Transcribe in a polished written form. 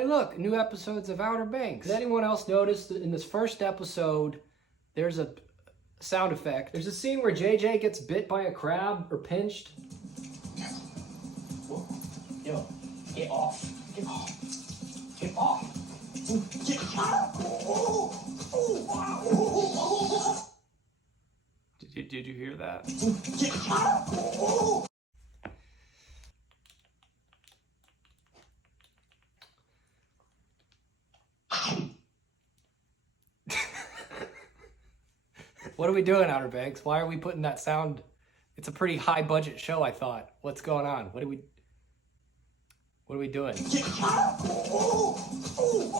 Hey look, new episodes of Outer Banks. Did anyone else notice that in this first episode, there's a sound effect? There's a scene where JJ gets bit by a crab or pinched. Yo, get off. Get off. Get off. Get off. Did you hear that? Get off. What are we doing, Outer Banks? Why are we putting that sound? It's a pretty high budget show, I thought. What's going on? What are we doing? Get off.